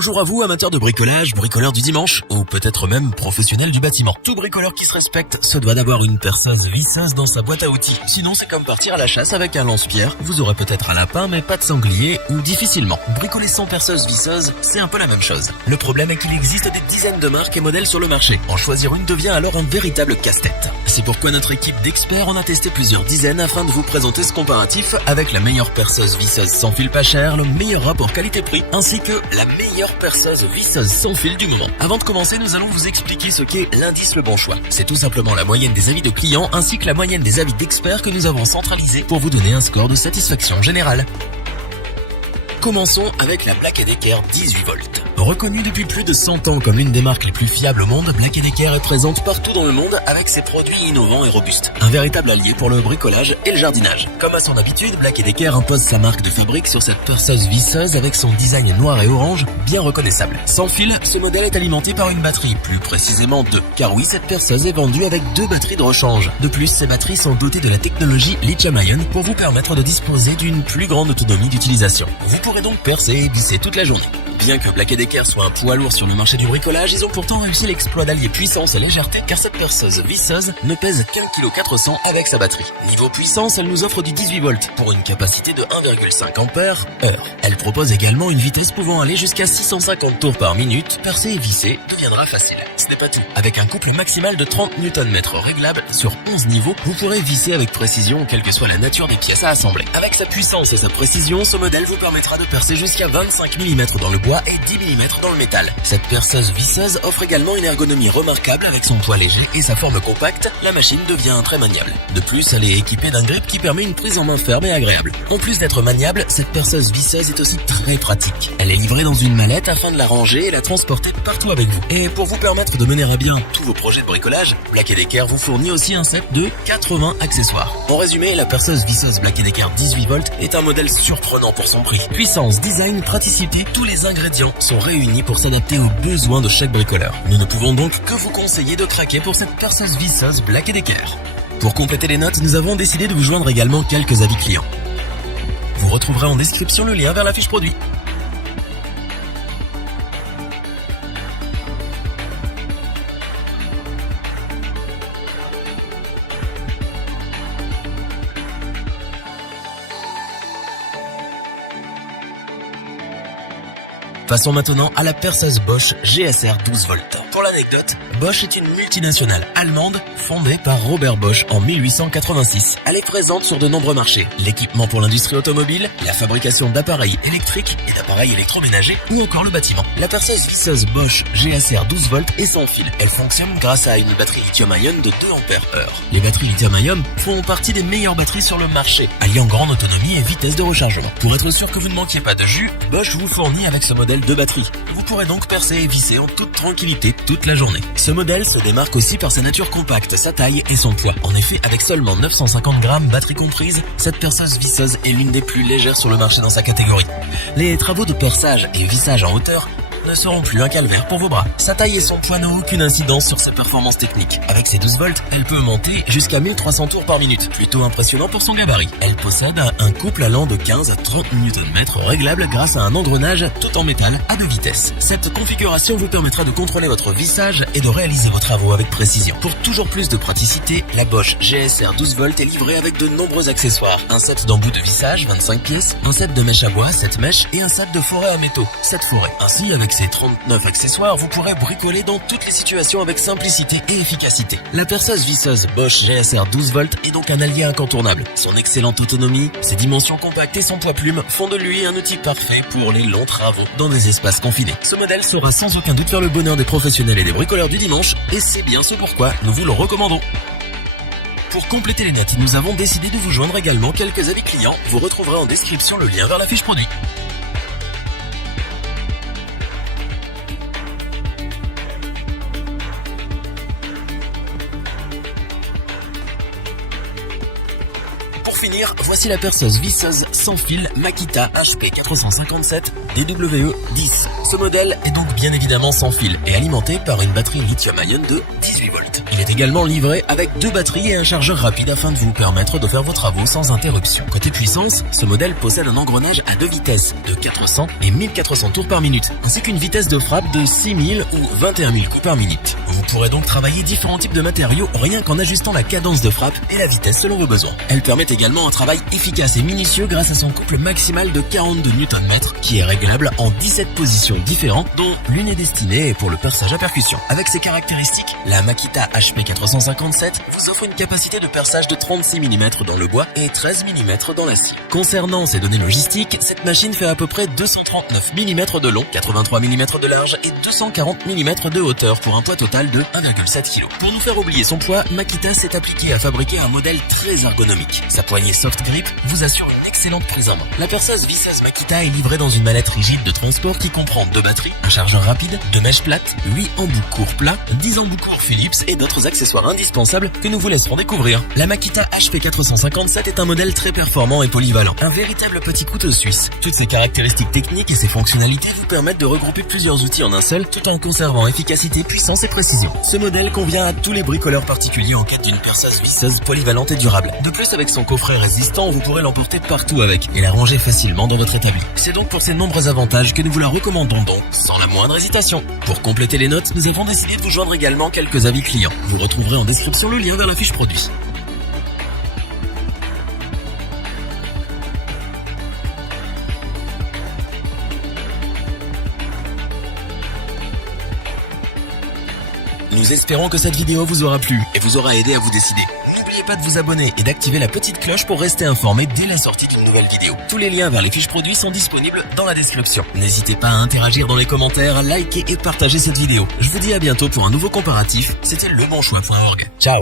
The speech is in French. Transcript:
Bonjour à vous, amateurs de bricolage, bricoleurs du dimanche, ou peut-être même professionnels du bâtiment. Tout bricoleur qui se respecte se doit d'avoir une perceuse visseuse dans sa boîte à outils. Sinon, c'est comme partir à la chasse avec un lance-pierre. Vous aurez peut-être un lapin, mais pas de sanglier, ou difficilement. Bricoler sans perceuse visseuse, c'est un peu la même chose. Le problème est qu'il existe des dizaines de marques et modèles sur le marché. En choisir une devient alors un véritable casse-tête. C'est pourquoi notre équipe d'experts en a testé plusieurs dizaines afin de vous présenter ce comparatif avec la meilleure perceuse visseuse sans fil pas cher, le meilleur rapport qualité-prix, ainsi que la meilleure perceuse visseuse sans fil du moment. Avant de commencer, nous allons vous expliquer ce qu'est l'indice Le Bon Choix. C'est tout simplement la moyenne des avis de clients ainsi que la moyenne des avis d'experts que nous avons centralisés pour vous donner un score de satisfaction générale. Commençons avec la Black & Decker 18 volts. Reconnue depuis plus de 100 ans comme l'une des marques les plus fiables au monde, Black & Decker est présente partout dans le monde avec ses produits innovants et robustes. Un véritable allié pour le bricolage et le jardinage. Comme à son habitude, Black & Decker impose sa marque de fabrique sur cette perceuse visseuse avec son design noir et orange bien reconnaissable. Sans fil, ce modèle est alimenté par une batterie, plus précisément 2. Car oui, cette perceuse est vendue avec 2 batteries de rechange. De plus, ces batteries sont dotées de la technologie lithium-ion pour vous permettre de disposer d'une plus grande autonomie d'utilisation. Vous pourrez donc percer et visser toute la journée. Bien que Black & Decker soit un poids lourd sur le marché du bricolage, ils ont pourtant réussi l'exploit d'allier puissance et légèreté car cette perceuse visseuse ne pèse qu'1,4 kg avec sa batterie. Niveau puissance, elle nous offre du 18 volts pour une capacité de 1,5 ampères heure. Elle propose également une vitesse pouvant aller jusqu'à 650 tours par minute. Percer et visser deviendra facile. Ce n'est pas tout. Avec un couple maximal de 30 Nm réglable sur 11 niveaux, vous pourrez visser avec précision quelle que soit la nature des pièces à assembler. Avec sa puissance et sa précision, ce modèle vous permettra de percer jusqu'à 25 mm dans le bois et 10 mm dans le métal. Cette perceuse visseuse offre également une ergonomie remarquable avec son poids léger et sa forme compacte, la machine devient très maniable. De plus, elle est équipée d'un grip qui permet une prise en main ferme et agréable. En plus d'être maniable, cette perceuse visseuse est aussi très pratique. Elle est livrée dans une mallette afin de la ranger et la transporter partout avec vous. Et pour vous permettre de mener à bien tous vos projets de bricolage, Black & Decker vous fournit aussi un set de 80 accessoires. En résumé, la perceuse visseuse Black & Decker 18 volts est un modèle surprenant pour son prix. Puissance, design, praticité, tous les ingrédients sont réunis pour s'adapter aux besoins de chaque bricoleur. Nous ne pouvons donc que vous conseiller de craquer pour cette perceuse visseuse Black & Decker. Pour compléter les notes, nous avons décidé de vous joindre également quelques avis clients. Vous retrouverez en description le lien vers la fiche produit. Passons maintenant à la perceuse Bosch GSR 12 volts. Pour l'anecdote, Bosch est une multinationale allemande fondée par Robert Bosch en 1886. Elle est présente sur de nombreux marchés. L'équipement pour l'industrie automobile, la fabrication d'appareils électriques et d'appareils électroménagers ou encore le bâtiment. La perceuse visseuse Bosch GSR 12 volts est sans fil. Elle fonctionne grâce à une batterie lithium-ion de 2 ampères heure. Les batteries lithium-ion font partie des meilleures batteries sur le marché, alliant grande autonomie et vitesse de rechargement. Pour être sûr que vous ne manquiez pas de jus, Bosch vous fournit avec ce modèle 2 batteries. Vous pourrez donc percer et visser en toute tranquillité toute la journée. Ce modèle se démarque aussi par sa nature compacte, sa taille et son poids. En effet, avec seulement 950 grammes, batterie comprise, cette perceuse visseuse est l'une des plus légères sur le marché dans sa catégorie. Les travaux de perçage et vissage en hauteur ne seront plus un calvaire pour vos bras. Sa taille et son poids n'ont aucune incidence sur ses performances techniques. Avec ses 12 volts, elle peut monter jusqu'à 1300 tours par minute. Plutôt impressionnant pour son gabarit. Elle possède un couple allant de 15 à 30 Nm réglable grâce à un engrenage tout en métal à 2 vitesses. Cette configuration vous permettra de contrôler votre vissage et de réaliser vos travaux avec précision. Pour toujours plus de praticité, la Bosch GSR 12 volts est livrée avec de nombreux accessoires. Un set d'embouts de vissage, 25 pièces, un set de mèches à bois, 7 mèches et un set de forêt à métaux, 7 forêts. Ainsi, avec ces 39 accessoires, vous pourrez bricoler dans toutes les situations avec simplicité et efficacité. La perceuse visseuse Bosch GSR 12 volts est donc un allié incontournable. Son excellente autonomie, ses dimensions compactes et son poids plume font de lui un outil parfait pour les longs travaux dans des espaces confinés. Ce modèle saura sans aucun doute faire le bonheur des professionnels et des bricoleurs du dimanche, et c'est bien ce pourquoi nous vous le recommandons. Pour compléter les notes, nous avons décidé de vous joindre également quelques avis clients. Vous retrouverez en description le lien vers la fiche produit. Pour finir, voici la perceuse visseuse sans fil Makita HP 457 DWE 10. Ce modèle est donc bien évidemment sans fil et alimenté par une batterie lithium-ion de 18 volts. Il est également livré avec 2 batteries et un chargeur rapide afin de vous permettre de faire vos travaux sans interruption. Côté puissance, ce modèle possède un engrenage à 2 vitesses de 400 et 1400 tours par minute, ainsi qu'une vitesse de frappe de 6000 ou 21 000 coups par minute. Vous pourrez donc travailler différents types de matériaux rien qu'en ajustant la cadence de frappe et la vitesse selon vos besoins. Elle permet également un travail efficace et minutieux grâce à son couple maximal de 42 Nm qui est réglable en 17 positions différentes dont l'une est destinée pour le perçage à percussion. Avec ses caractéristiques, la Makita HP 457 vous offre une capacité de perçage de 36 mm dans le bois et 13 mm dans l'acier. Concernant ses données logistiques, cette machine fait à peu près 239 mm de long, 83 mm de large et 240 mm de hauteur pour un poids total de 1,7 kg. Pour nous faire oublier son poids, Makita s'est appliqué à fabriquer un modèle très ergonomique. Sa poignée soft grip vous assure une excellente prise en main. La perceuse visseuse Makita est livrée dans une mallette rigide de transport qui comprend 2 batteries, un chargeur rapide, 2 mèches plates, 8 embouts courts plats, 10 embouts courts Philips et d'autres accessoires indispensables que nous vous laisserons découvrir. La Makita HP 457 est un modèle très performant et polyvalent, un véritable petit couteau suisse. Toutes ses caractéristiques techniques et ses fonctionnalités vous permettent de regrouper plusieurs outils en un seul tout en conservant efficacité, puissance et précision. Ce modèle convient à tous les bricoleurs particuliers en quête d'une perceuse visseuse polyvalente et durable. De plus, avec son coffret résistant, vous pourrez l'emporter partout avec et la ranger facilement dans votre établi. C'est donc pour ces nombreux avantages que nous vous la recommandons donc sans la moindre hésitation. Pour compléter les notes, nous avons décidé de vous joindre également quelques avis clients. Vous retrouverez en description le lien vers la fiche produit. Nous espérons que cette vidéo vous aura plu et vous aura aidé à vous décider. N'oubliez pas de vous abonner et d'activer la petite cloche pour rester informé dès la sortie d'une nouvelle vidéo. Tous les liens vers les fiches produits sont disponibles dans la description. N'hésitez pas à interagir dans les commentaires, à liker et partager cette vidéo. Je vous dis à bientôt pour un nouveau comparatif. C'était lebonchoix.org. Ciao.